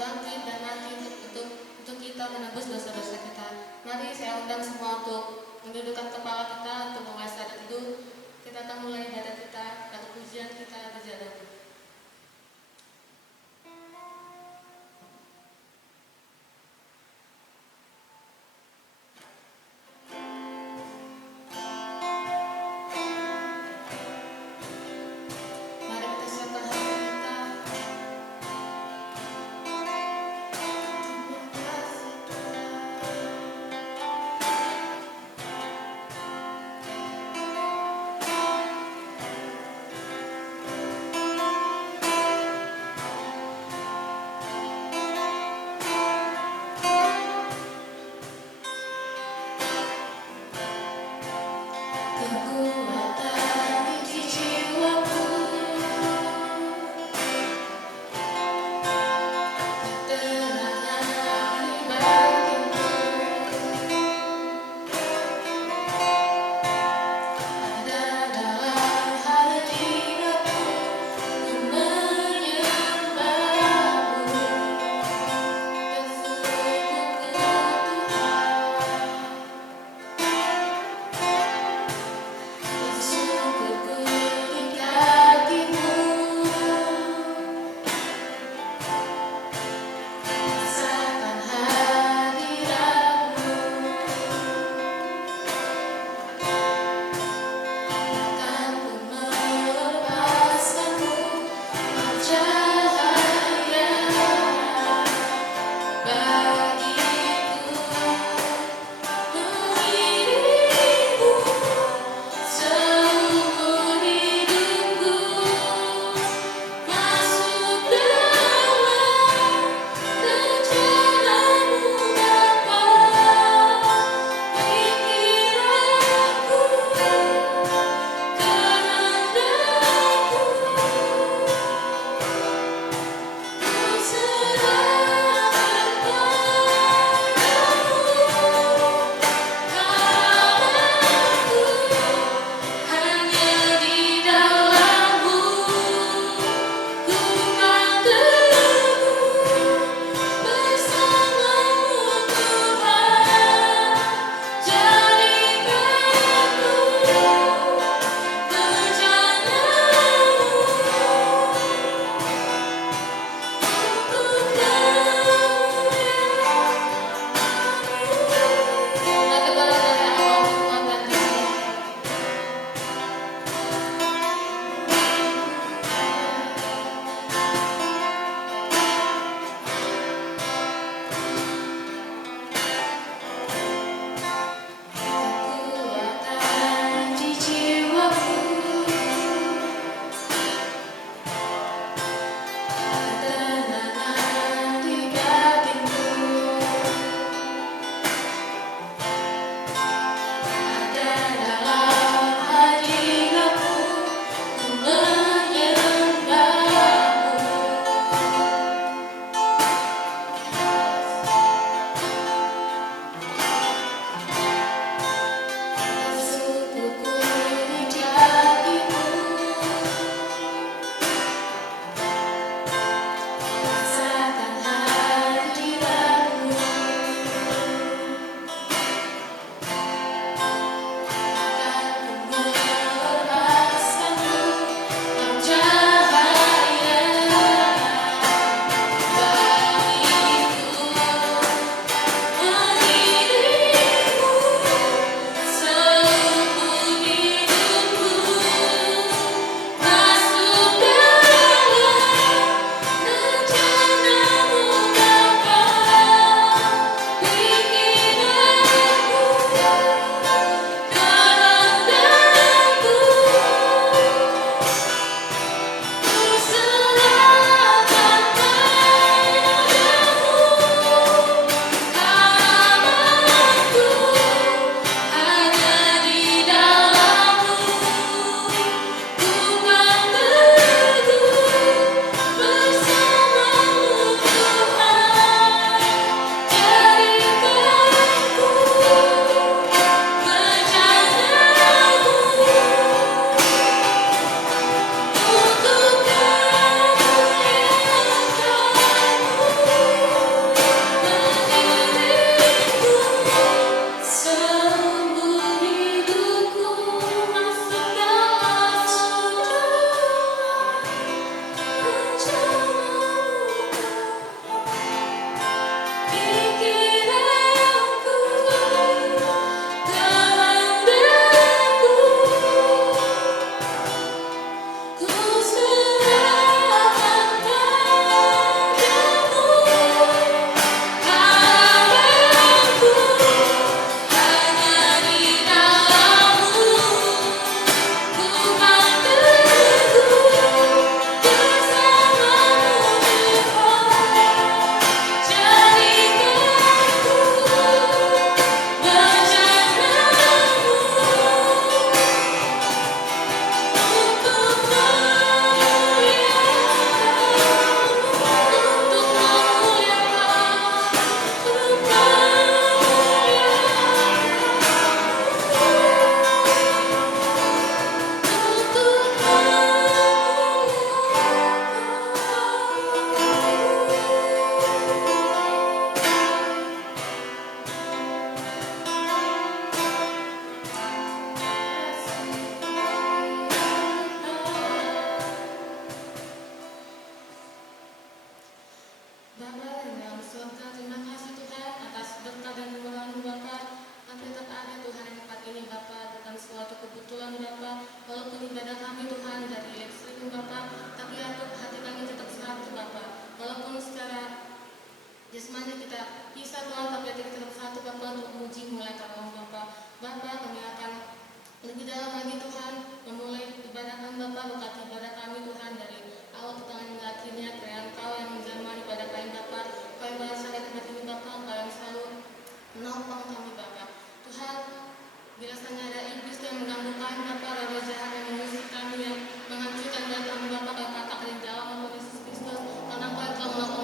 bangkit dan mati untuk kita menebus dosa-dosa kita. Mari saya undang semua untuk mendudukkan kepala kita untuk memulai saat teduh. Kita akan mulai ibadah kita atau pujian kita berjalan. Terima Bapa yang dalam surga, terima kasih Tuhan atas berkat dan kemurahan-Mu Bapa. Kami tetap ada Tuhan di tempat ini Bapa, bukan suatu kebetulan Bapa. Walaupun ibadah kami Tuhan dari ekstrim Bapa, tapi hati kami tetap satu Bapa. Walaupun secara jasmani kita pisah Tuhan, tapi hati kita tetap satu Bapa untuk memuji mulai kamu Bapa. Bapa, kami akan lebih dalam lagi Tuhan, memulai ibadah kami Bapa, berkati ibadah kami Tuhan dari awal pertengahan hingga akhirnya, karena Engkau yang menjamah ibadah kami Bapa. Kau yang berasal dari tempat ini Bapa, Engkau yang selalu menopang kami Bapa. Tuhan, bila saja ada iblis yang mengganggu kami Bapa, roh jahat yang mengusik kami, yang menghancurkan ibadah kami Bapa, kau katakan di dalam nama Yesus Kristus, karena Engkau yang telah melakukan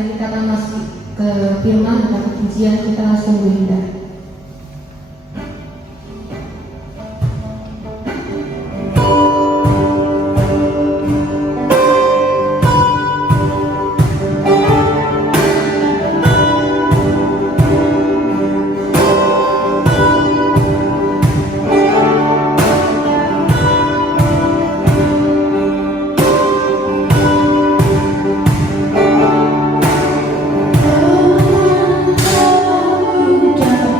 Selanjutnya kita akan masuk ke firman atau pujian kita sungguh indah. Dapat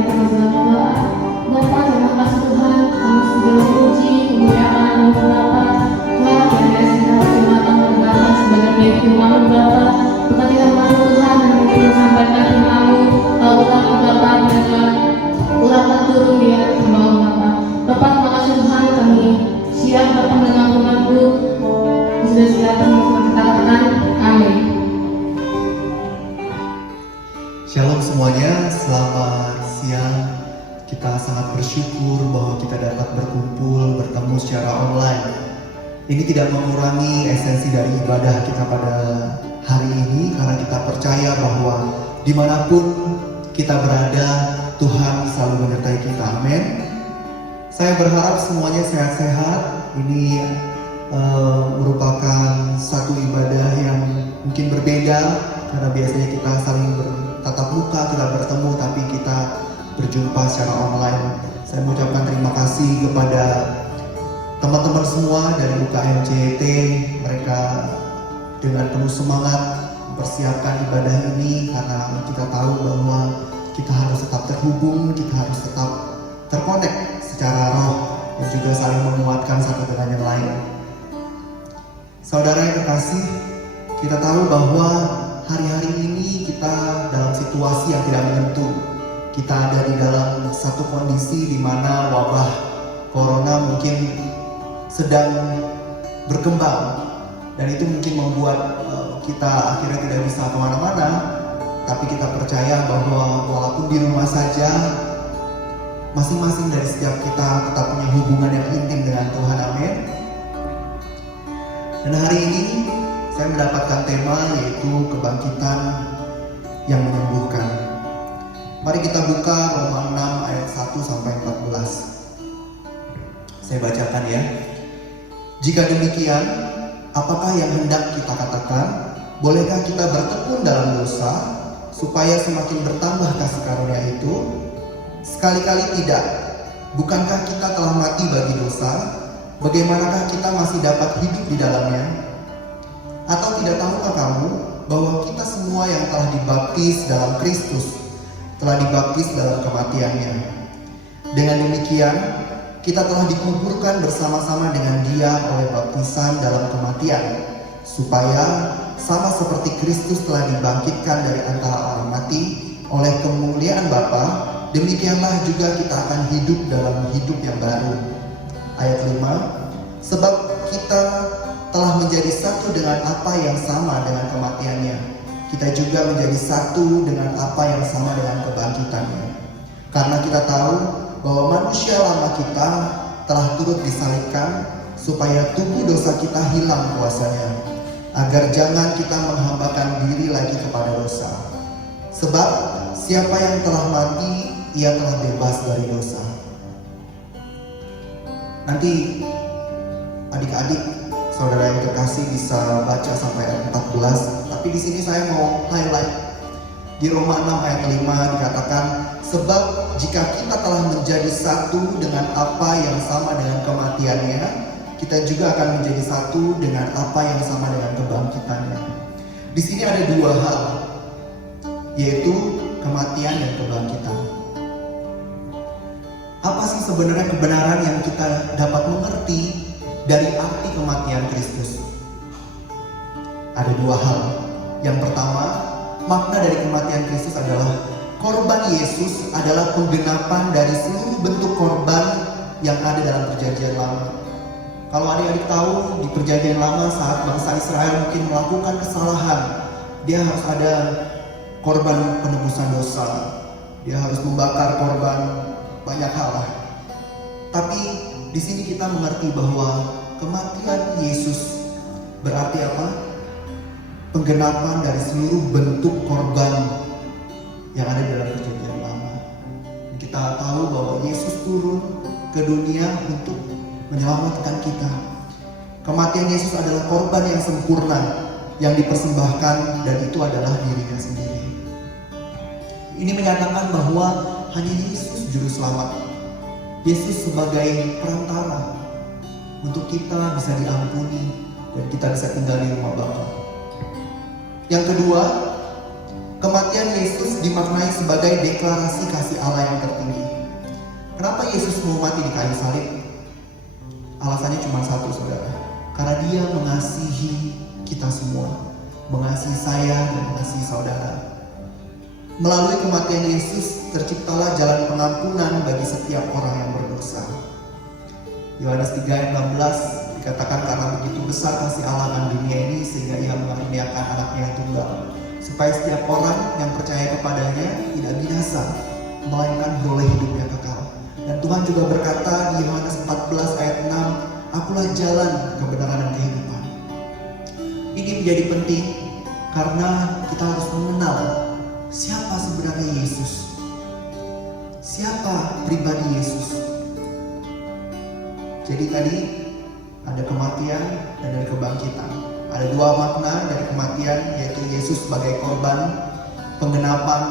kita masuk doa. Bapa, terima kasih Tuhan, kami segala puji, kemuliaan, Bapa. Tuhan, kiranya segala firman Bapa sebagai baik firman Bapa. Berkati firman Tuhan yang mungkin sampaikan firman-Mu, ulang Bapa mereka ulapan turun di atas bawah Bapa. Bapa, terima kasih Tuhan, kami siap Bapa mendengar firman-Mu. Sudah siap untuk kita katakan, amin. Shalom semuanya, selamat siang. Kita sangat bersyukur bahwa kita dapat berkumpul, bertemu secara online. Ini tidak mengurangi esensi dari ibadah kita pada hari ini, karena kita percaya bahwa dimanapun kita berada, Tuhan selalu menyertai kita. Amin. Saya berharap semuanya sehat-sehat. Ini merupakan satu ibadah yang mungkin berbeda, karena biasanya kita saling bertatap muka, kita bertemu, tapi kita berjumpa secara online. Saya mengucapkan terima kasih kepada teman-teman semua dari UKM CET. Mereka dengan penuh semangat mempersiapkan ibadah ini, karena kita tahu bahwa kita harus tetap terhubung, kita harus tetap terkonek secara roh, dan juga saling menguatkan satu dengan yang lain. Saudara yang terkasih, kita tahu bahwa hari-hari ini kita dalam situasi yang tidak menentu. Kita ada di dalam satu kondisi di mana wabah corona mungkin sedang berkembang, dan itu mungkin membuat kita akhirnya tidak bisa kemana-mana. Tapi kita percaya bahwa walaupun di rumah saja, masing-masing dari setiap kita tetap punya hubungan yang intim dengan Tuhan. Amin. Dan hari ini saya mendapatkan tema, yaitu kebangkitan yang menyembuhkan. Mari kita buka Roma 6 ayat 1 sampai 14. Saya bacakan ya. Jika demikian, apakah yang hendak kita katakan? Bolehkah kita bertekun dalam dosa supaya semakin bertambah kasih karunia itu? Sekali-kali tidak. Bukankah kita telah mati bagi dosa? Bagaimanakah kita masih dapat hidup di dalamnya? Atau tidak tahukah kamu bahwa kita semua yang telah dibaptis dalam Kristus telah dibaptis dalam kematiannya? Dengan demikian, kita telah dikuburkan bersama-sama dengan Dia oleh baptisan dalam kematian, supaya sama seperti Kristus telah dibangkitkan dari antara orang mati oleh kemuliaan Bapa, demikianlah juga kita akan hidup dalam hidup yang baru. Ayat 5, sebab kita telah menjadi satu dengan apa yang sama dengan kematiannya, kita juga menjadi satu dengan apa yang sama dengan kebangkitannya. Karena kita tahu bahwa manusia lama kita telah turut disalibkan, supaya tubuh dosa kita hilang kuasanya, agar jangan kita menghambakan diri lagi kepada dosa. Sebab siapa yang telah mati, ia telah bebas dari dosa. Nanti adik-adik, saudara yang terkasih bisa baca sampai ayat 14. Tapi di sini saya mau highlight di Roma 6 ayat 5 dikatakan, sebab jika kita telah menjadi satu dengan apa yang sama dengan kematiannya, kita juga akan menjadi satu dengan apa yang sama dengan kebangkitannya. Di sini ada dua hal, yaitu kematian dan kebangkitan. Apa sih sebenarnya kebenaran yang kita dapat mengerti dari arti kematian Kristus? Ada dua hal. Yang pertama, makna dari kematian Kristus adalah korban Yesus adalah penggenapan dari seluruh bentuk korban yang ada dalam perjanjian lama. Kalau adik-adik tahu, di perjanjian lama saat bangsa Israel mungkin melakukan kesalahan, dia harus ada korban penebusan dosa, dia harus membakar korban, banyak hal lah. Tapi di sini kita mengerti bahwa kematian Yesus berarti apa? Penggenapan dari seluruh bentuk korban yang ada dalam perjanjian lama. Kita tahu bahwa Yesus turun ke dunia untuk menyelamatkan kita. Kematian Yesus adalah korban yang sempurna yang dipersembahkan, dan itu adalah dirinya sendiri. Ini menyatakan bahwa hanya Yesus juru selamat. Yesus sebagai perantara untuk kita bisa diampuni dan kita bisa tinggal di rumah Bapa. Yang kedua, kematian Yesus dimaknai sebagai deklarasi kasih Allah yang tertinggi. Kenapa Yesus mau mati di kayu salib? Alasannya cuma satu, saudara. Karena dia mengasihi kita semua, mengasihi saya dan mengasihi saudara. Melalui kematian Yesus terciptalah jalan pengampunan bagi setiap orang yang berdosa. Yohanes 3 ayat 16 dikatakan, karena begitu besar kasih Allah akan dunia ini sehingga ia mengaruniakan anaknya yang tunggal, supaya setiap orang yang percaya kepadanya tidak binasa, melainkan beroleh hidup yang kekal. Dan Tuhan juga berkata di Yohanes 14 ayat 6, akulah jalan, kebenaran dan kehidupan. Ini menjadi penting karena kita harus mengenal siapa sebenarnya Yesus. Siapa pribadi Yesus. Jadi tadi ada kematian dan ada kebangkitan. Ada dua makna dari kematian, yaitu Yesus sebagai korban penggenapan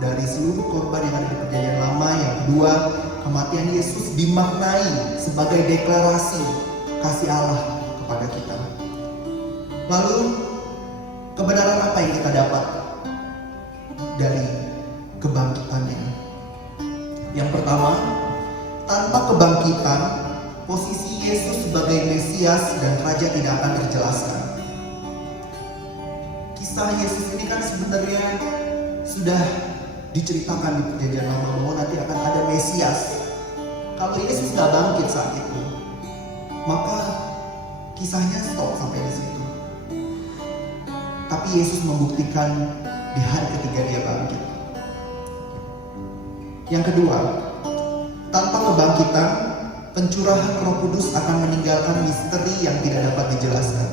dari seluruh korban yang ada di perjanjian lama. Yang kedua, kematian Yesus dimaknai sebagai deklarasi kasih Allah kepada kita. Lalu kebenaran apa yang kita dapat dari kebangkitannya? Yang pertama, tanpa kebangkitan, posisi Yesus sebagai Mesias dan Raja tidak akan terjelaskan. Kisah Yesus ini kan sebenarnya sudah diceritakan di perjanjian lama bahwa nanti akan ada Mesias. Kalau Yesus nggak bangkit saat itu, maka kisahnya stop sampai di situ. Tapi Yesus membuktikan di hari ketiga dia bangkit. Yang kedua, tanpa kebangkitan, pencurahan Roh Kudus akan meninggalkan misteri yang tidak dapat dijelaskan.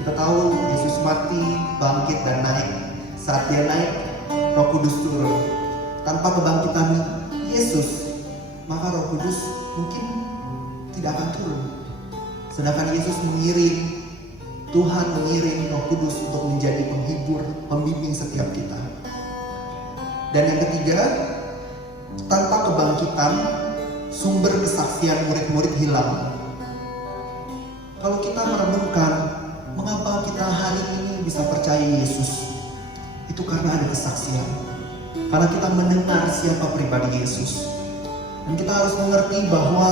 Kita tahu Yesus mati, bangkit dan naik. Saat dia naik, Roh Kudus turun. Tanpa kebangkitan Yesus, maka Roh Kudus mungkin tidak akan turun. Sedangkan Yesus mengirim, Tuhan mengirim Roh Kudus untuk menjadi penghibur, pembimbing setiap kita. Dan yang ketiga, tanpa kebangkitan, sumber kesaksian murid-murid hilang. Kalau kita merenungkan, mengapa kita hari ini bisa percaya Yesus? Itu karena ada kesaksian. Karena kita mendengar siapa pribadi Yesus. Dan kita harus mengerti bahwa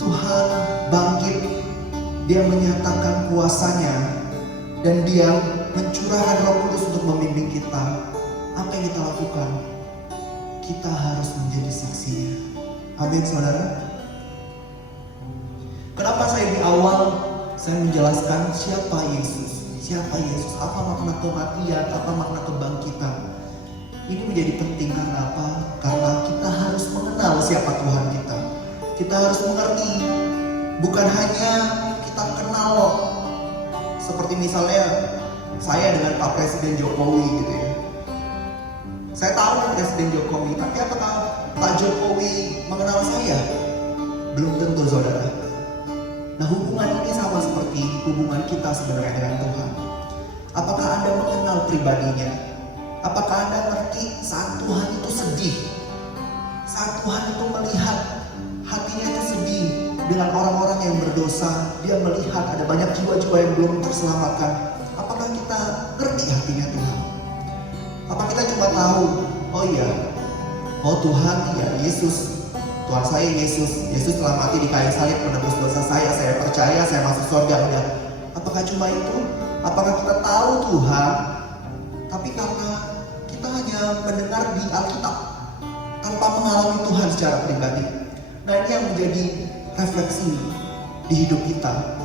Tuhan bangkit, dia menyatakan kuasanya, dan dia mencurahkan Roh Kudus untuk membimbing kita. Apa yang kita lakukan? Kita harus menjadi saksinya. Amin, saudara. Kenapa saya di awal saya menjelaskan siapa Yesus? Siapa Yesus? Apa makna kematian? Apa makna kebangkitan? Ini menjadi penting karena apa? Karena kita harus mengenal siapa Tuhan kita. Kita harus mengerti. Bukan hanya kita kenal loh. Seperti misalnya saya dengan Pak Presiden Jokowi gitu ya. Saya tahu Presiden Jokowi, tapi apakah Pak Jokowi mengenal saya? Belum tentu, saudara. Nah, hubungan ini sama seperti hubungan kita sebenarnya dengan Tuhan. Apakah Anda mengenal pribadinya? Apakah Anda ngerti saat Tuhan itu sedih? Saat Tuhan itu melihat hatinya itu sedih dengan orang-orang yang berdosa, dia melihat ada banyak jiwa-jiwa yang belum terselamatkan. Apakah kita ngerti hatinya Tuhan? Apa kita cuma tahu, oh iya, oh Tuhan, ya Yesus, Tuhan saya Yesus, Yesus telah mati di kayu salib menebus dosa saya percaya, saya masuk surga, udah. Apakah cuma itu? Apakah kita tahu Tuhan, tapi karena kita hanya mendengar di Alkitab, tanpa mengalami Tuhan secara pribadi. Nah, ini yang menjadi refleksi di hidup kita.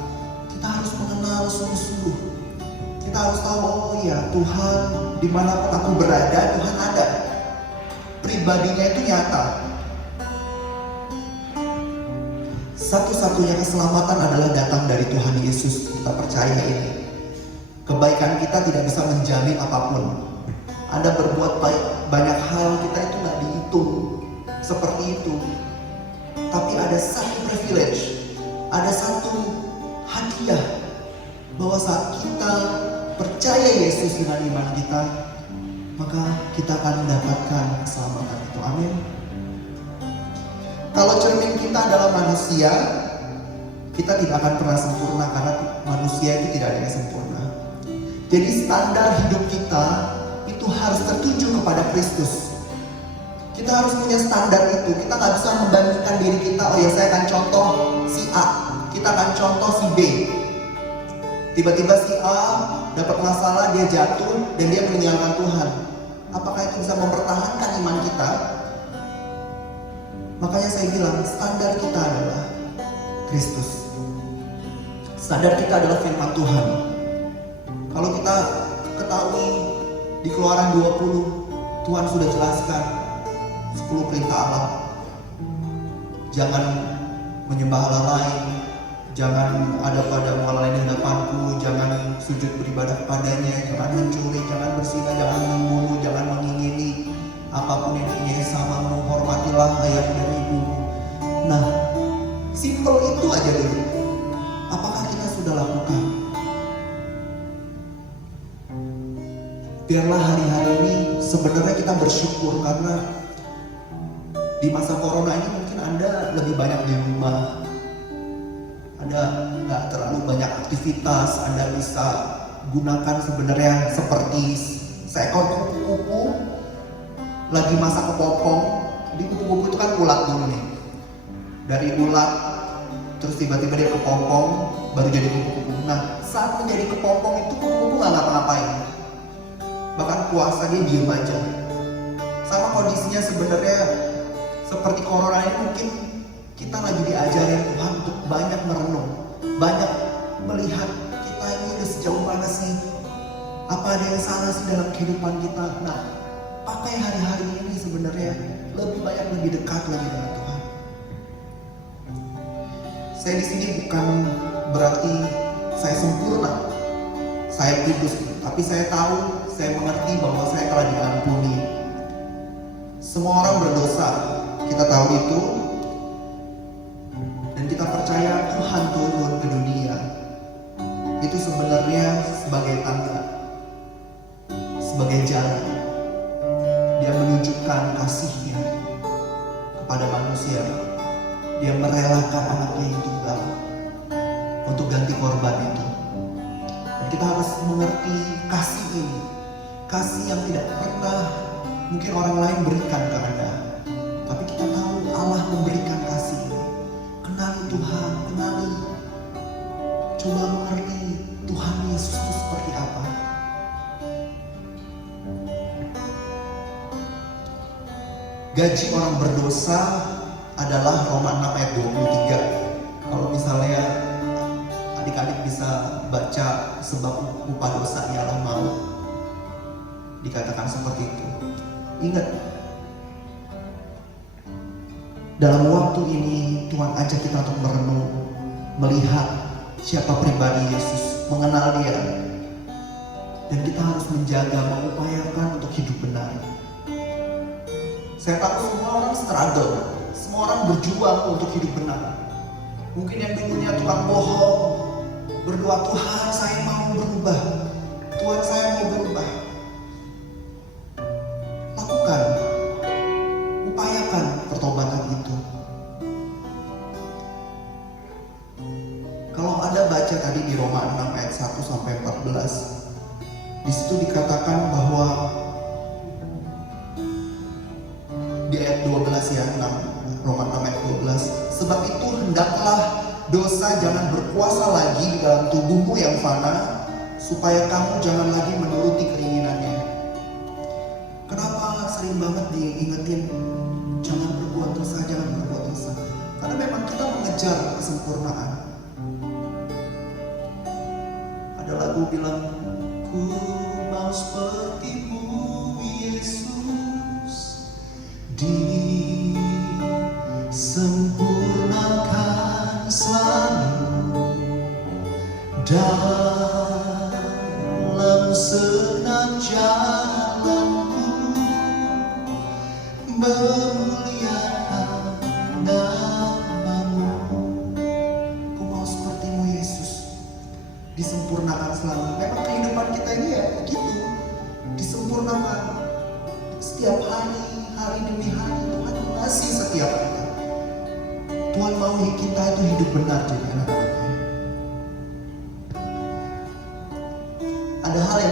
Kita harus mengenal sungguh-sungguh. Kita harus tahu, oh iya, Tuhan dimanapun aku berada, Tuhan ada. Pribadinya itu nyata. Satu-satunya keselamatan adalah datang dari Tuhan Yesus. Kita percaya ini. Kebaikan kita tidak bisa menjamin apapun. Anda berbuat baik, banyak hal kita itu nggak dihitung seperti itu. Tapi ada satu privilege, ada satu hadiah, bahwa saat kita percaya Yesus dengan iman kita, maka kita akan mendapatkan keselamatan itu. Amin. Kalau cermin kita adalah manusia, kita tidak akan pernah sempurna karena manusia itu tidak ada yang sempurna. Jadi standar hidup kita itu harus tertuju kepada Kristus. Kita harus punya standar itu. Kita nggak bisa membandingkan diri kita. Oh ya, saya akan contoh si A, kita akan contoh si B. Tiba-tiba si A dapat masalah, dia jatuh dan dia meninggalkan Tuhan. Apakah itu bisa mempertahankan iman kita? Makanya saya bilang standar kita adalah Kristus. Standar kita adalah firman Tuhan. Kalau kita ketahui di Keluaran 20, Tuhan sudah jelaskan 10 perintah Allah. Jangan menyembah Allah lain, jangan ada pada Allah lain di hadapanku, jangan sujud beribadah kepadanya, jangan mencuri, jangan berzina, jangan membunuh, jangan mengingini apapun yang punya samamu, hormatilah ayahmu dan ibumu. Nah, simple itu aja dulu. Apakah kita sudah lakukan? Biarlah hari-hari ini sebenarnya kita bersyukur karena di masa corona ini mungkin Anda lebih banyak di rumah. Anda nggak terlalu banyak aktivitas. Anda bisa gunakan sebenarnya seperti seekor kupu-kupu lagi masak kepompong. Di kupu-kupu itu kan ulat dulu nih. Dari ulat terus tiba-tiba dia kepompong baru jadi kupu-kupu. Nah, saat menjadi kepompong itu kupu-kupu nggak ngapa-ngapain. Bahkan puasa dia diem aja. Sama kondisinya sebenarnya seperti corona ini, mungkin kita lagi diajarin Tuhan untuk banyak merenung, banyak melihat kita ini udah sejauh mana sih, apa ada yang salah sih dalam kehidupan kita. Nah, pakai hari-hari ini sebenarnya lebih banyak, lebih dekat lagi dengan Tuhan. Saya di sini bukan berarti saya sempurna, saya kudus, tapi saya tahu, saya mengerti bahwa saya telah diampuni. Semua orang berdosa, kita tahu itu. Dan kita percaya Tuhan turun ke dunia. Itu sebenarnya sebagai tanda, sebagai jalan. Dia menunjukkan kasih-Nya kepada manusia. Dia merelakan anaknya yang tunggal untuk ganti korban itu. Dan kita harus mengerti kasih ini. Kasih yang tidak pernah mungkin orang lain berikan ke Anda, tapi kita tahu Allah memberikan kasih ini. Kenali Tuhan, kenali, coba mengerti Tuhan Yesus itu seperti apa. Gaji orang berdosa adalah Roma 6 ayat 23. Kalau misalnya adik-adik bisa baca, sebab upah dosa ialah maut, dikatakan seperti itu. Ingat, dalam waktu ini Tuhan ajak kita untuk merenung, melihat siapa pribadi Yesus, mengenal Dia, dan kita harus menjaga, mengupayakan untuk hidup benar. Saya tahu semua orang struggle, semua orang berjuang untuk hidup benar. Mungkin yang dulunya tukang bohong, berdoa, Tuhan saya mau berubah, Tuhan saya mau berubah. Lakukan, upayakan pertobatan itu. Kalau Anda baca tadi di Roma 6 ayat 1 sampai 14, di situ dikatakan bahwa di ayat 12 ya, Roma 6 ayat 12, sebab itu hendaklah dosa jangan berkuasa lagi di dalam tubuhmu yang fana, supaya kamu jangan lagi menuruti keinginannya. Kenapa sering banget diingetin jangan berbuat dosa, jangan berbuat dosa? Karena memang kita mengejar kesempurnaan. Ada lagu bilang, ku mau seperti-Mu Yesus, disempurnakan selalu dalam segenap jalanku, memuliakan nama-Mu. Ku mau seperti-Mu Yesus, disempurnakan selalu. Memang kehidupan kita ini ya begitu, disempurnakan setiap hari, hari demi hari. Tuhan masih setiap kita. Tuhan mau kita itu hidup benar jadi anak-anaknya. Ada hal yang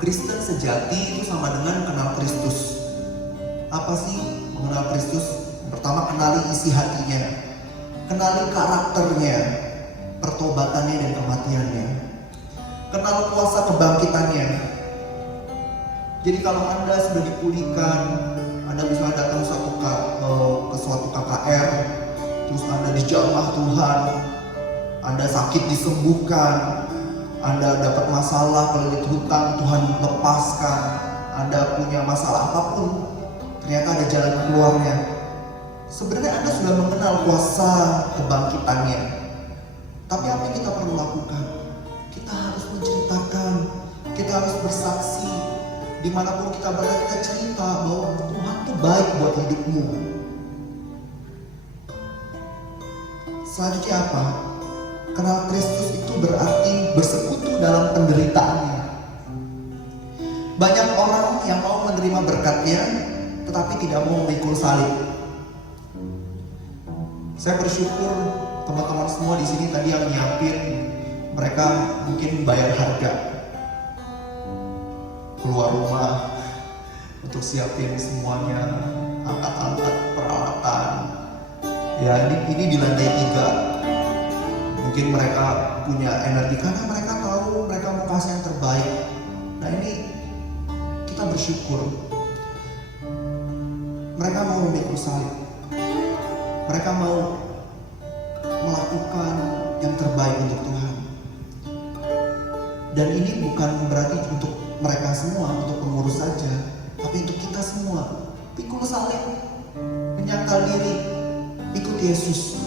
Kristen sejati itu sama dengan kenal Kristus. Apa sih mengenal Kristus? Pertama, kenali isi hatinya, kenali karakternya, pertobatannya dan kematiannya, kenal kuasa kebangkitannya. Jadi kalau Anda sudah dipulihkan, Anda misalnya datang ke suatu KKR, terus Anda dijamah Tuhan, Anda sakit disembuhkan, Anda dapat masalah kelilit hutang, Tuhan lepaskan, Anda punya masalah apapun, ternyata ada jalan keluarnya. Sebenarnya Anda sudah mengenal kuasa kebangkitannya. Tapi apa yang kita perlu lakukan? Kita harus menceritakan, kita harus bersaksi. Dimanapun kita berada, kita cerita bahwa Tuhan itu baik buat hidupmu. Selanjutnya apa? Kenal Kristus itu berarti bersekutu dalam penderitaannya. Banyak orang yang mau menerima berkatnya, tetapi tidak mau memikul salib. Saya bersyukur teman-teman semua di sini tadi yang nyiapin, mereka mungkin bayar harga, keluar rumah untuk siapin semuanya, angkat-angkat peralatan. Ya ini di lantai 3. Mungkin mereka punya energi karena mereka tahu mereka mau kasih yang terbaik. Nah ini kita bersyukur. Mereka mau memikul salib. Mereka mau melakukan yang terbaik untuk Tuhan. Dan ini bukan berarti untuk mereka semua, untuk pengurus saja, tapi untuk kita semua. Pikul salib, menyangkal diri, ikut Yesus.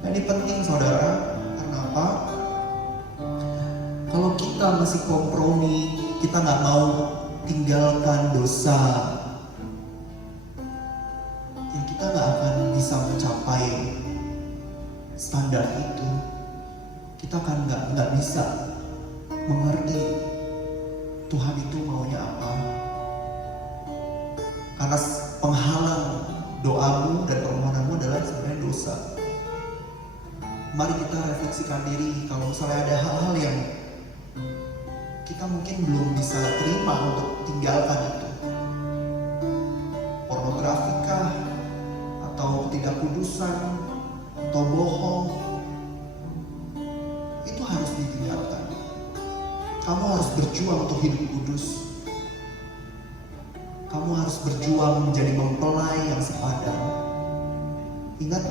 Nah ini penting saudara, karena apa? Kalau kita masih kompromi, kita nggak mau tinggalkan dosa, ya kita nggak akan bisa mencapai standar itu. Kita kan nggak bisa mengerti Tuhan itu maunya apa. Karena penghalang doamu dan permohonanmu adalah sebenarnya dosa. Mari kita refleksikan diri, kalau misalnya ada hal-hal yang kita mungkin belum bisa terima untuk tinggalkan itu. Pornografi kah? Atau ketidakkudusan? Atau bohong? Itu harus ditinggalkan. Kamu harus berjuang untuk hidup kudus. Kamu harus berjuang menjadi mempelai yang sepadan. Ingat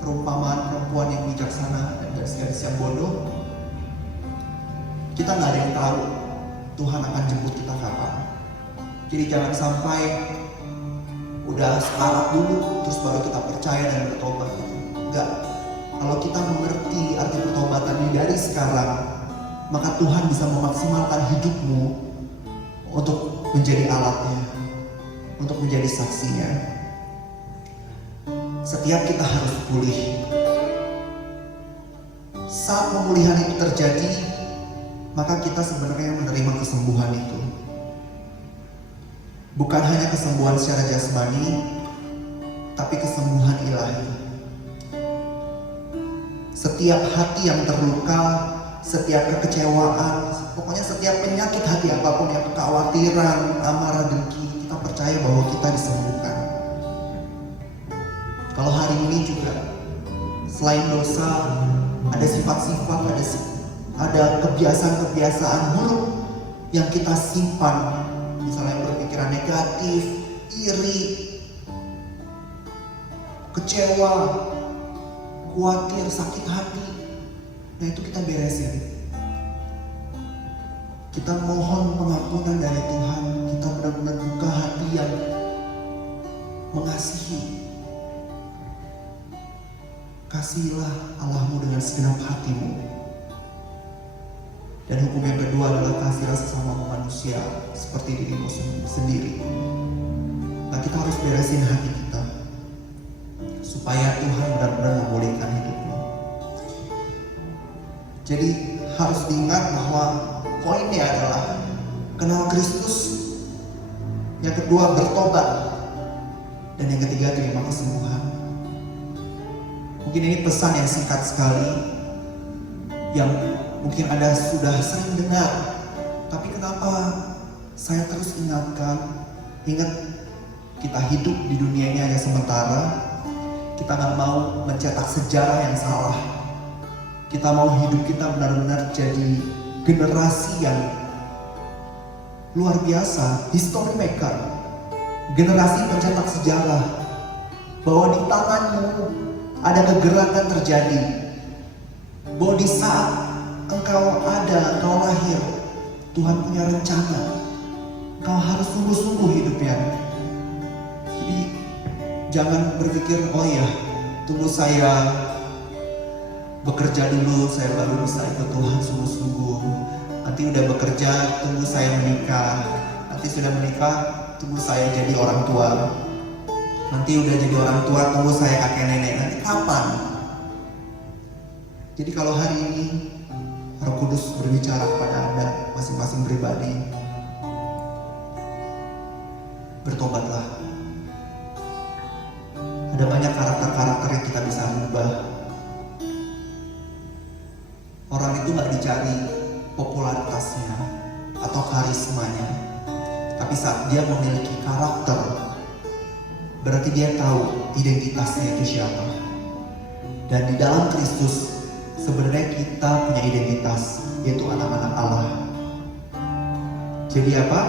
perumpamaan perempuan yang bijaksana dan gadis yang bodoh. Kita nggak ada yang tahu Tuhan akan jemput kita kapan. Jadi jangan sampai udah sekarat dulu terus baru kita percaya dan bertobat. Enggak. Kalau kita mengerti arti pertobatan ini dari sekarang, maka Tuhan bisa memaksimalkan hidupmu untuk menjadi alatnya, untuk menjadi saksinya. Setiap kita harus pulih. Saat pemulihan itu terjadi, maka kita sebenarnya menerima kesembuhan itu. Bukan hanya kesembuhan secara jasmani, tapi kesembuhan ilahi. Setiap hati yang terluka, setiap kekecewaan, pokoknya setiap penyakit hati apapun, yang kekhawatiran, amarah, dengki, kita percaya bahwa kita disembuhkan. Kalau hari ini juga, selain dosa, ada sifat-sifat, ada kebiasaan-kebiasaan buruk yang kita simpan. Misalnya berpikiran negatif, iri, kecewa, khawatir, sakit hati. Nah itu kita beresin. Kita mohon pengampunan dari Tuhan. Kita benar-benar buka hati yang mengasihi. Kasihilah Allahmu dengan segenap hatimu. Dan hukum yang kedua adalah kasihlah sesama manusia seperti dirimu sendiri. Nah kita harus beresin hati kita supaya Tuhan benar-benar memulihkan hidupmu. Jadi harus diingat bahwa poinnya adalah kenal Kristus, yang kedua bertobat, dan yang ketiga terima kesembuhan. Mungkin ini pesan yang singkat sekali, yang mungkin Anda sudah sering dengar, Tapi kenapa saya terus ingatkan, ingat kita hidup di dunia ini hanya sementara. Kita gak mau mencetak sejarah yang salah. Kita mau hidup kita benar-benar jadi generasi yang luar biasa, history maker, generasi pencetak sejarah, bahwa di tanganmu ada kegerakan terjadi, bahwa di saat engkau lahir, Tuhan punya rencana. Engkau harus sungguh-sungguh hidupnya. Jadi jangan berpikir, oh ya, tunggu saya bekerja dulu, saya baru bisa ikut Tuhan sungguh-sungguh. Nanti udah bekerja, tunggu saya menikah. Nanti sudah menikah, tunggu saya jadi orang tua. Nanti udah jadi orang tua, tunggu saya kakek nenek. Nanti kapan? Jadi kalau hari ini Roh Kudus berbicara kepada Anda masing-masing pribadi, bertobatlah. Ada banyak karakter-karakter yang kita bisa rubah. Orang itu gak dicari popularitasnya atau karismanya, tapi saat dia memiliki karakter, berarti dia tahu identitasnya itu siapa. Dan di dalam Kristus sebenarnya kita punya identitas, yaitu anak-anak Allah. Jadi apa?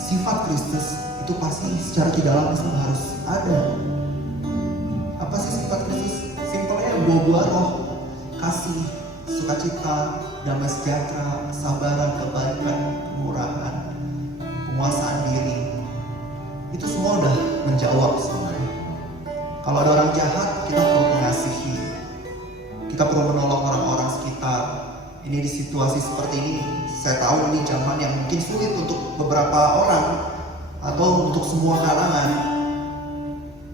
Sifat Kristus itu pasti secara tidak langsung harus ada. Apa sih sifat Kristus? Simpelnya buah-buah roh, kasih, sukacita, damai sejahtera, kesabaran, kebaikan, kemurahan, penguasaan diri. Itu semua udah menjawab sebenarnya. Kalau ada orang jahat, kita perlu mengasihi. Kita perlu menolong orang-orang sekitar. Ini di situasi seperti ini, saya tahu ini zaman yang mungkin sulit untuk beberapa orang atau untuk semua kalangan.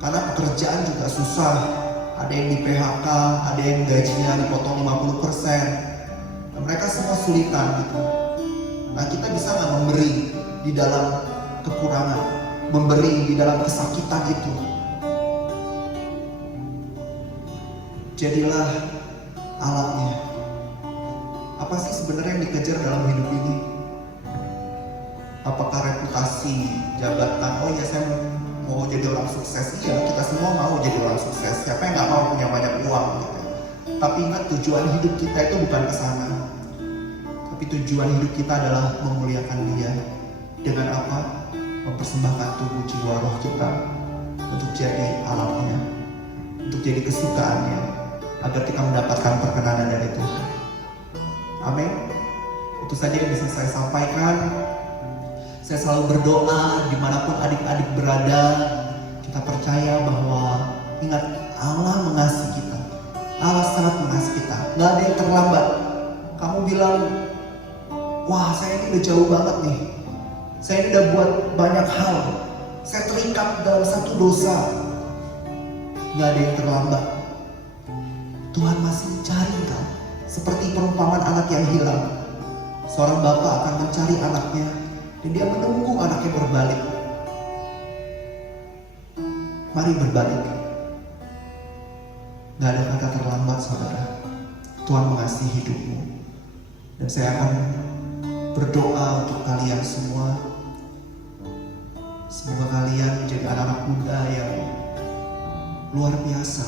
Karena pekerjaan juga susah. Ada yang di PHK, ada yang gajinya dipotong 50%. Nah, mereka semua sulitan gitu. Nah, kita bisa nggak memberi di dalam kekurangan, memberi di dalam kesakitan itu? Jadilah alatnya. Apa sih sebenarnya yang dikejar dalam hidup ini? Apakah reputasi, jabatan? Oh ya, saya mau jadi orang sukses. Iya, kita semua mau jadi orang sukses. Siapa yang nggak mau punya banyak uang gitu. Tapi ingat, tujuan hidup kita itu bukan ke sana. Tapi tujuan hidup kita adalah memuliakan Dia. Dengan apa? Mempersembahkan tubuh, jiwa, roh kita untuk jadi alatnya, untuk jadi kesukaannya, agar kita mendapatkan perkenanan dari Tuhan. Amin. Itu saja yang bisa saya sampaikan. Saya selalu berdoa dimanapun adik-adik berada. Kita percaya bahwa, ingat, Allah mengasihi kita. Allah sangat mengasihi kita. Gak ada yang terlambat. Kamu bilang, wah, saya ini udah jauh banget nih. Saya ini udah buat banyak hal. Saya terikat dalam satu dosa. Gak ada yang terlambat. Tuhan masih mencari engkau. Seperti perumpamaan anak yang hilang. Seorang bapak akan mencari anaknya, dan dia menunggu anaknya berbalik. Mari berbalik. Gak ada kata terlambat, saudara. Tuhan mengasihi hidupmu. Dan saya akan berdoa untuk kalian semua. Semoga kalian menjadi anak-anak muda yang luar biasa,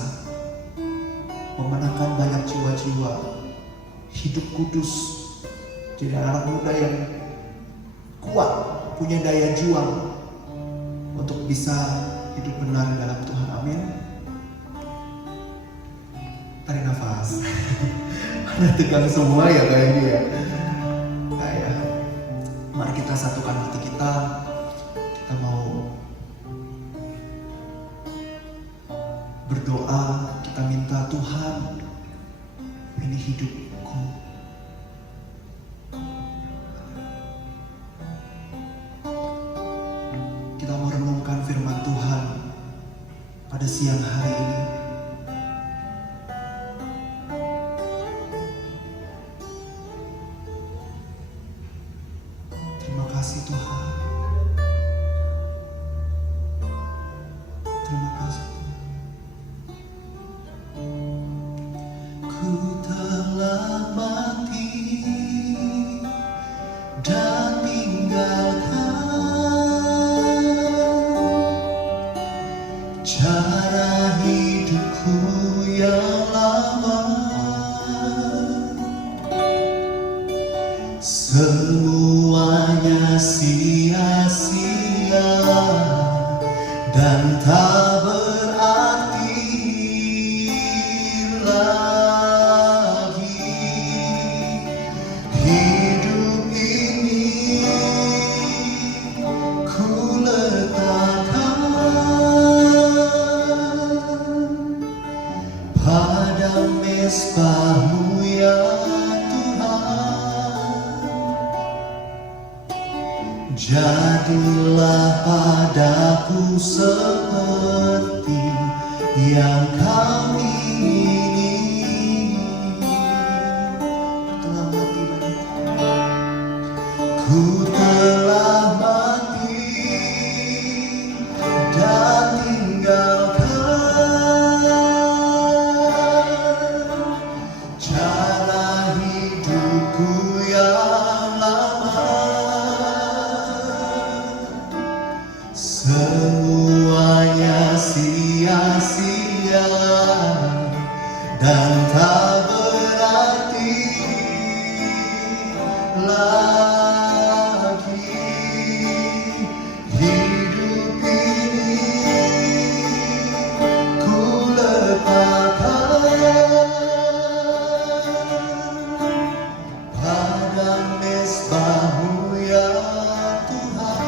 memenangkan banyak jiwa-jiwa, hidup kudus, jadi anak muda yang kuat, punya daya juang untuk bisa hidup benar dalam Tuhan. Amin. Tarik nafas. Ada tegang semua ya kayaknya ya. Nah ya, mari kita satukan hati kita. Kita mau berdoa, kita minta Tuhan, ini hidupku. Kita mau renungkan firman Tuhan pada siang hari ini. Terima kasih Tuhan. Terima kasih. Ku telah mati dan semuanya sia-sia dan tak berarti lagi. Hidup ini ku letakkan pada mezbah-Mu ya Tuhan. Jadilah padaku seperti yang Kau ingini. Telah mati bagiku. Ku telah mati dan tinggalkan cara hidupku yang lama. Semuanya sia-sia dan tak berarti lagi. Hidup ini ku letakkan pada mezbah-Mu ya Tuhan.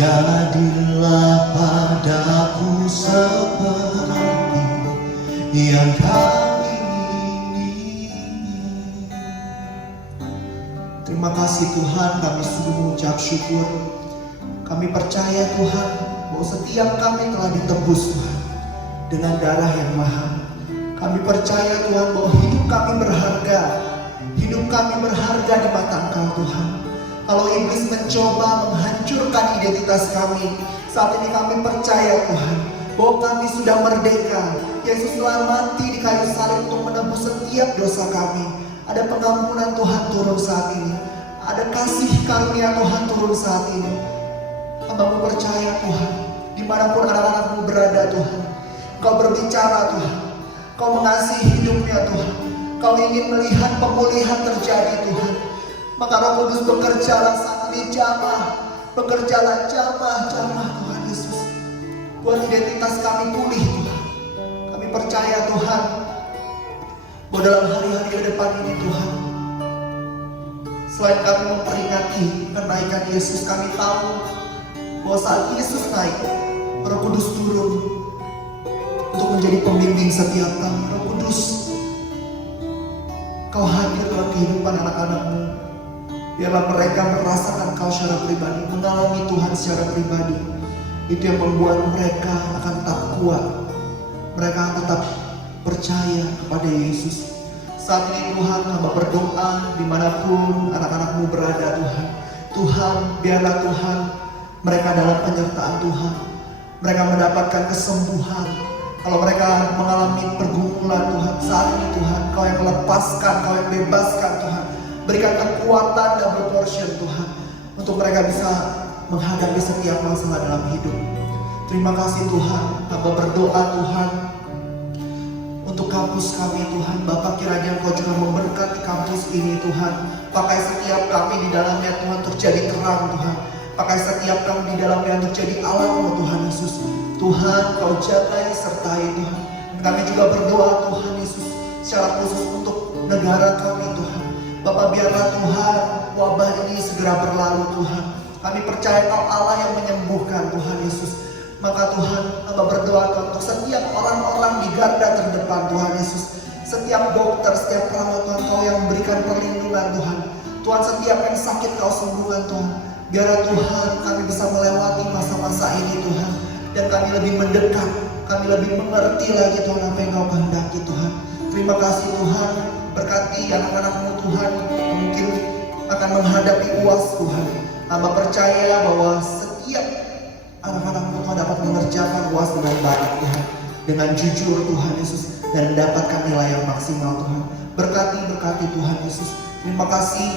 Jadilah padaku seperti yang Kau ingini. Terima kasih Tuhan, kami sungguh mengucap syukur. Kami percaya Tuhan bahwa setiap kami telah ditebus Tuhan dengan darah yang mahal. Kami percaya Tuhan bahwa hidup kami berharga. Hidup kami berharga di mata Engkau Tuhan. Kalau iblis mencoba menghancurkan identitas kami, saat ini kami percaya Tuhan bahwa kami sudah merdeka. Yesus telah mati di kayu salib untuk menebus setiap dosa kami. Ada pengampunan Tuhan turun saat ini. Ada kasih karunia Tuhan turun saat ini. Hamba-Mu percaya Tuhan, dimanapun anak-anak-Mu berada Tuhan, Kau berbicara Tuhan, Kau mengasihi hidupnya Tuhan, Kau ingin melihat pemulihan terjadi Tuhan. Maka Roh Kudus bekerjalah saat ini jamah, bekerjalah jamah Tuhan Yesus. Buat identitas kami pulih Tuhan. Kami percaya Tuhan bahwa dalam hari-hari ke depan ini Tuhan, selain kami memperingati kenaikan Yesus, kami tahu bahwa saat Yesus naik, Roh Kudus turun untuk menjadi pembimbing setiap kami. Roh Kudus, Kau hadir dalam kehidupan anak-anak-Mu. Biarlah mereka merasakan Kau secara pribadi, mengalami Tuhan secara pribadi. Itu yang membuat mereka akan tetap kuat. Mereka akan tetap percaya kepada Yesus. Saat ini Tuhan, hamba berdoa dimanapun anak-anak-Mu berada Tuhan. Tuhan, biarlah Tuhan mereka dalam penyertaan Tuhan. Mereka mendapatkan kesembuhan. Kalau mereka mengalami pergumulan Tuhan, saat ini Tuhan, Kau yang melepaskan, Kau yang bebaskan Tuhan. Berikan kekuatan double portion Tuhan, untuk mereka bisa menghadapi setiap masalah dalam hidup. Terima kasih Tuhan, hamba berdoa Tuhan untuk kampus kami Tuhan. Bapak, kiranya Engkau juga memberkati kampus ini Tuhan. Pakai setiap kami di dalamnya Tuhan untuk jadi terang Tuhan. Pakai setiap kami di dalamnya untuk jadi alam Tuhan Yesus. Tuhan, Kau jagai sertai Tuhan. Kami juga berdoa Tuhan Yesus secara khusus untuk negara kami Tuhan. Bapak, biarlah Tuhan wabah ini segera berlalu Tuhan. Kami percaya Kau Allah yang menyembuhkan Tuhan Yesus. Maka Tuhan, hamba berdoa Tuhan untuk setiap orang-orang di garda terdepan Tuhan Yesus. Setiap dokter, setiap perawat Tuhan, Kau yang memberikan perlindungan Tuhan. Tuhan, setiap yang sakit Kau sembuhkan Tuhan. Biarlah Tuhan kami bisa melewati masa-masa ini Tuhan. Dan kami lebih mendekat, kami lebih mengerti lagi Tuhan apa yang Kau kehendaki Tuhan. Terima kasih Tuhan, berkati anak-anak-Mu Tuhan yang mungkin akan menghadapi UAS Tuhan. Hamba percaya bahwa setiap anak-anak-Mu Tuhan dapat mengerjakan UAS dengan baik Tuhan, dengan jujur Tuhan Yesus, dan mendapatkan nilai yang maksimal Tuhan. Berkati Tuhan Yesus. Terima kasih,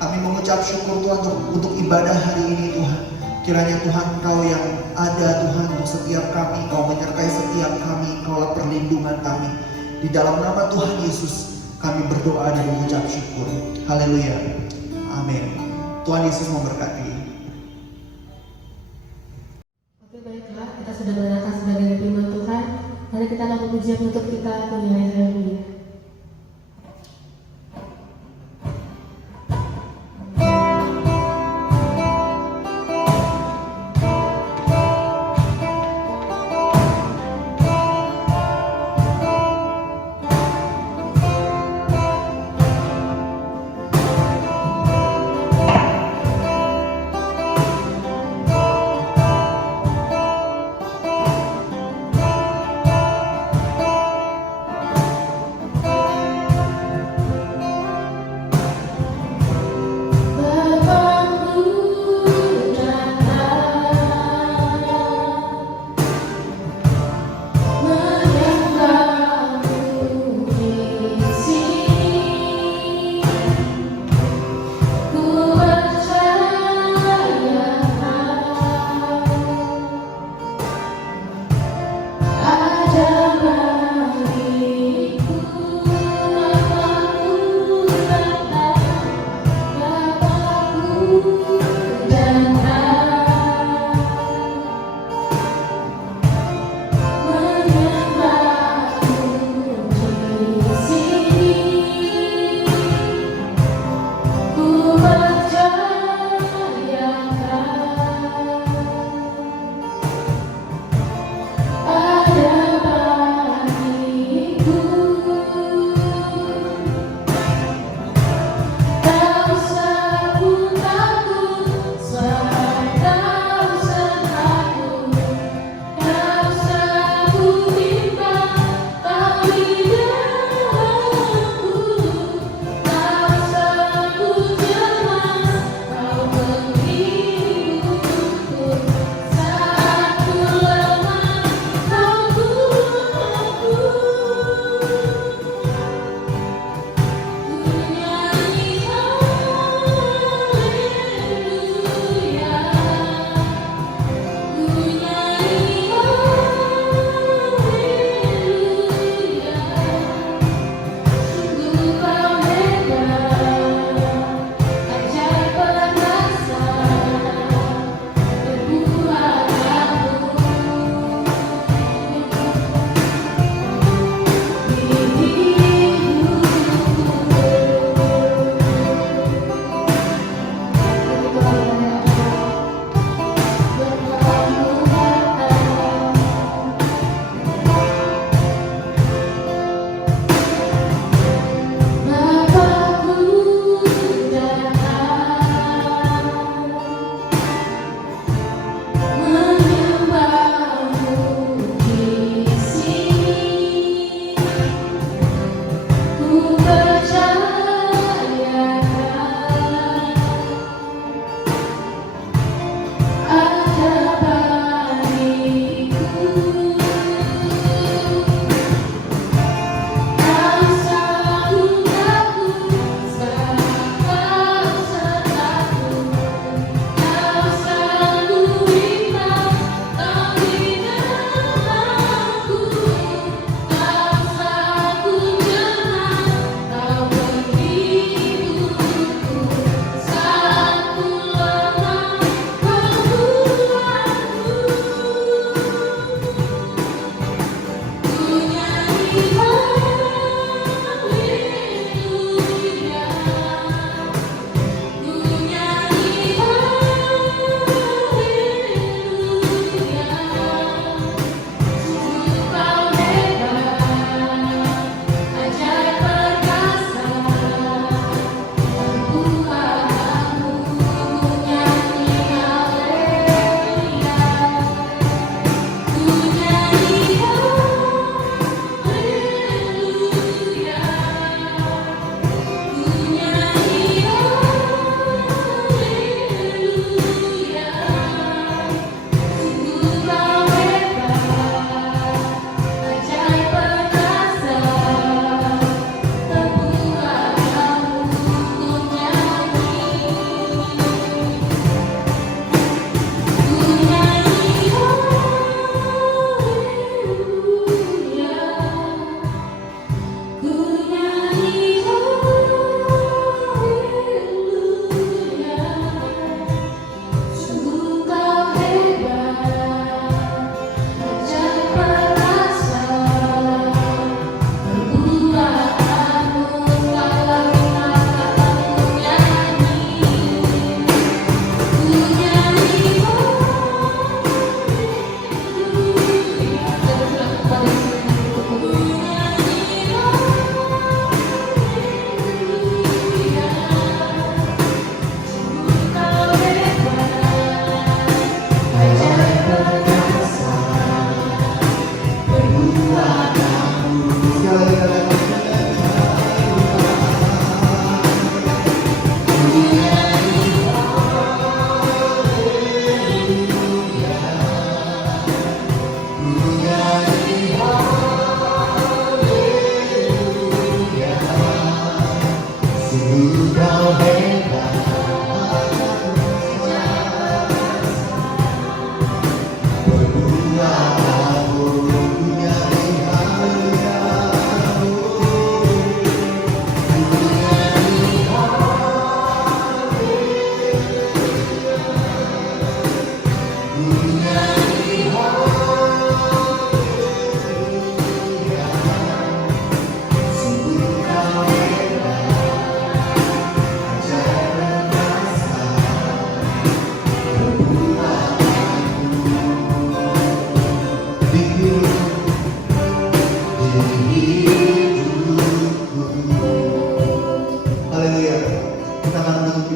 kami mengucap syukur Tuhan untuk ibadah hari ini Tuhan. Kiranya Tuhan Kau yang ada Tuhan untuk setiap kami, Kau menyertai setiap kami, Kaulah perlindungan kami. Di dalam nama Tuhan Yesus, kami berdoa dan mengucap syukur. Haleluya. Amin. Tuhan Yesus memberkati. Oke, baiklah, kita sudah mendengarkan sebagian firman Tuhan. Mari kita lakukan pujian untuk kita menilai haleluya.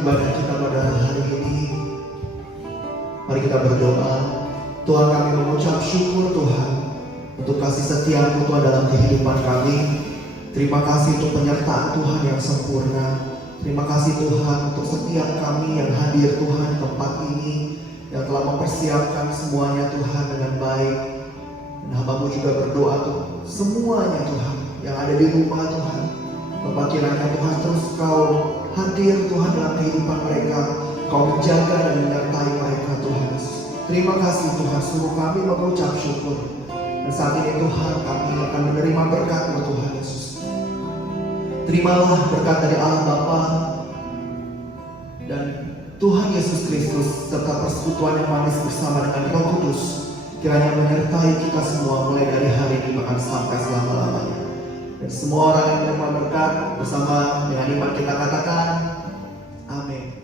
ibadah kita pada hari ini. Mari kita berdoa. Tuhan, kami mengucap syukur Tuhan untuk kasih setia-Mu Tuhan dalam kehidupan kami. Terima kasih untuk penyertaan Tuhan yang sempurna. Terima kasih Tuhan untuk setiap kami yang hadir Tuhan di tempat ini, yang telah mempersiapkan semuanya Tuhan dengan baik. Dan hamba-Mu juga berdoa untuk semuanya Tuhan yang ada di rumah Tuhan. Bapak, kiranya Tuhan terus Kau hadir Tuhan dalam kehidupan mereka. Kau menjaga dan menyertai mereka Tuhan Yesus. Terima kasih Tuhan, suruh kami mengucap syukur. Dan saat ini Tuhan, kami akan menerima berkat-Mu Tuhan Yesus. Terimalah berkat dari Allah Bapa dan Tuhan Yesus Kristus serta persekutuan yang manis bersama dengan Roh Kudus kiranya menyertai kita semua mulai dari hari ini bahkan sampai selama-lamanya. Dan semua orang yang menerima berkat bersama dengan iman kita katakan amin.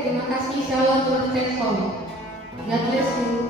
Terima kasih. Shalom, Tuhan. God bless you.